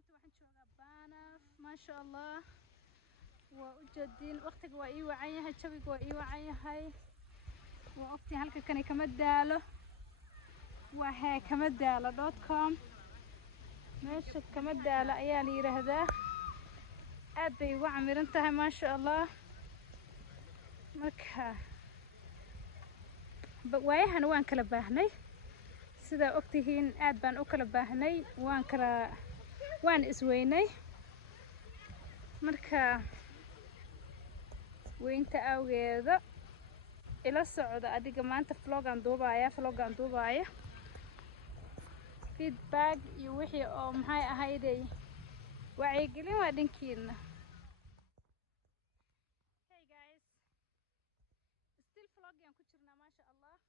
maanta waxaan joogaa Banaf maasha Allah waa u jeedin waqtiga waa ii wacan yahay jawiga waa ii wacan yahay waa waqti halka kani kama daalo waa hee kama daalo.com meesha kama daalo ayaa la yiraahdaa aad bay ugu camiran tahay maasha Allah marka waayahan waan kala baahnay sida ogtihiin aad baan u kala baahnay waan isweynay marka weynta awgeeda ila socda adiga maanta vlogan duubaya feedback iyo wixii oo maxay ahayday wacyigelin waa dhankiina. Hey guys, still vlogan ku jirnaa maasha Allah waa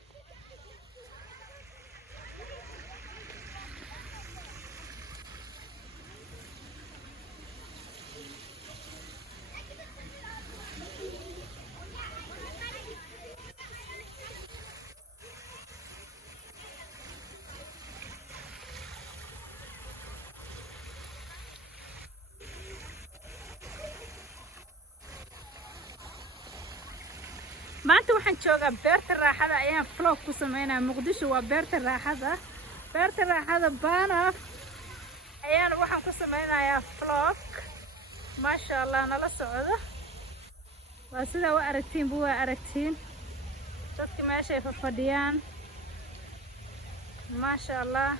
iska jilgareynaa maanta waxaan joogaa beerta raaxada ayaan vlog ku sameynaa Muqdisho waa beerta raaxada Banaf ayaan waxaan ku sameynayaa vlog maasha Allah nala socdo waa sida waa aragtiin dadka meesha ay fadhiyaan maasha Allah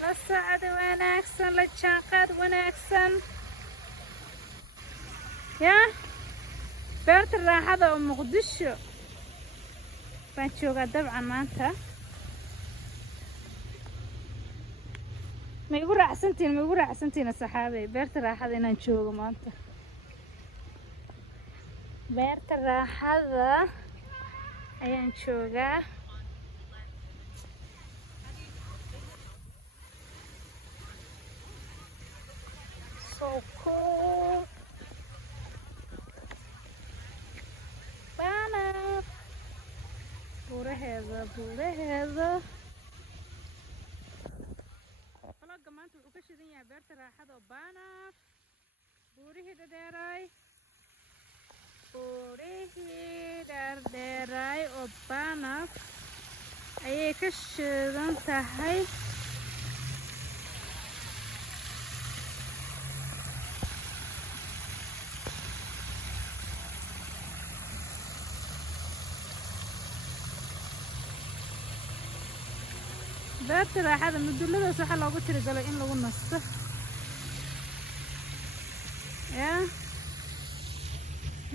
la socod wanaagsan la jaanqaad wanaagsan ya beerta raaxada oo Muqdisho baan joogaa dabcan maanta ma igu raacsantiin saxaabay beerta raaxada inaan joogo maanta beerta raaxada ayaan joogaa so cool Banaf buuraheeda vlogga maanta wuxuu ka shidan yahay beerta raaxada oo Banaf buurihii dheerdheeraay oo Banaf ayay ka shidan tahay beerta raaxada mudulladaas waxaa loogu tirigalay in lagu nasto yaa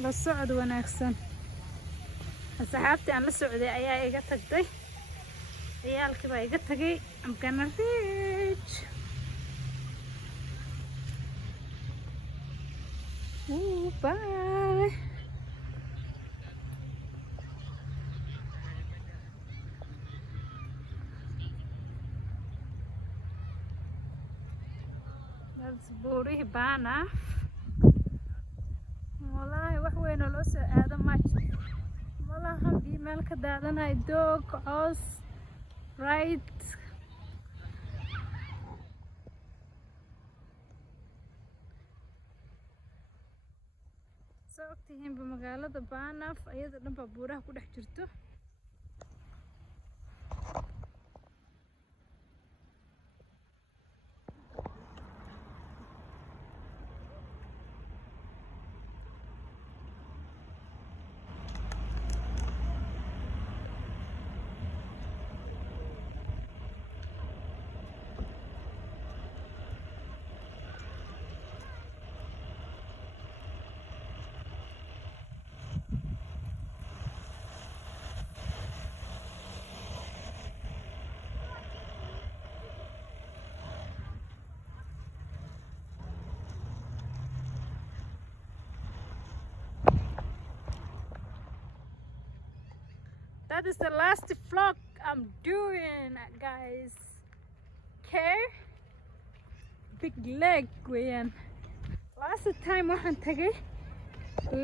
la socod wanaagsan asxaabtii aan la socday ayaa iga tagtay ciyaalkii baa iga tagay I'm gonna reach bye buurihii Banaf wallaahi wax weyn oo loo soo aado malaha biyo meel ka daadanayo doog coos right soo ogtihiinba magaalada Banaf ayada dhan baa buuraha ku dhex jirto That is the last vlog I'm doing, guys. okay big lake weeyaan last time waxaan tagay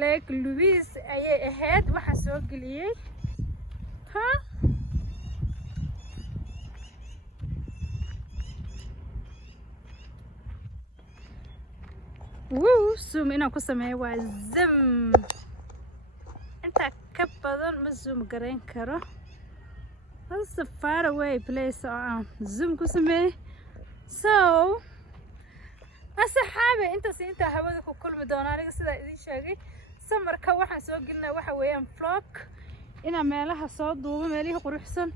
Lake Louise ayay ahayd waxaan soo geliyay zoom inaan ku sameeyo waa zoom inta ka badan ma zoom gareyn karo that's a far away place oo aan zoom ku sameeyo so asxaabe inta hawada ku kulmi doona aniga sida idin sheegay samarka waxaan soo gelinaa waxa weeyaan vlog ina meelaha soo duubo meelaha quruxsan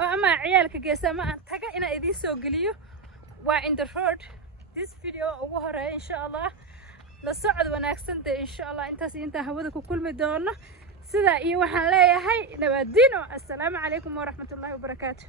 oo ama ciyaalka geesama aan taga ina idin soo geliyo waa in the road this video ugu horeeyo insha Allah la socod wanaagsan insha Allah inta hawada ku kulmi doona sida iyo waxaan leeyahay nabadino assalaamu calaykum wa rahmatullahi wa barakaatuh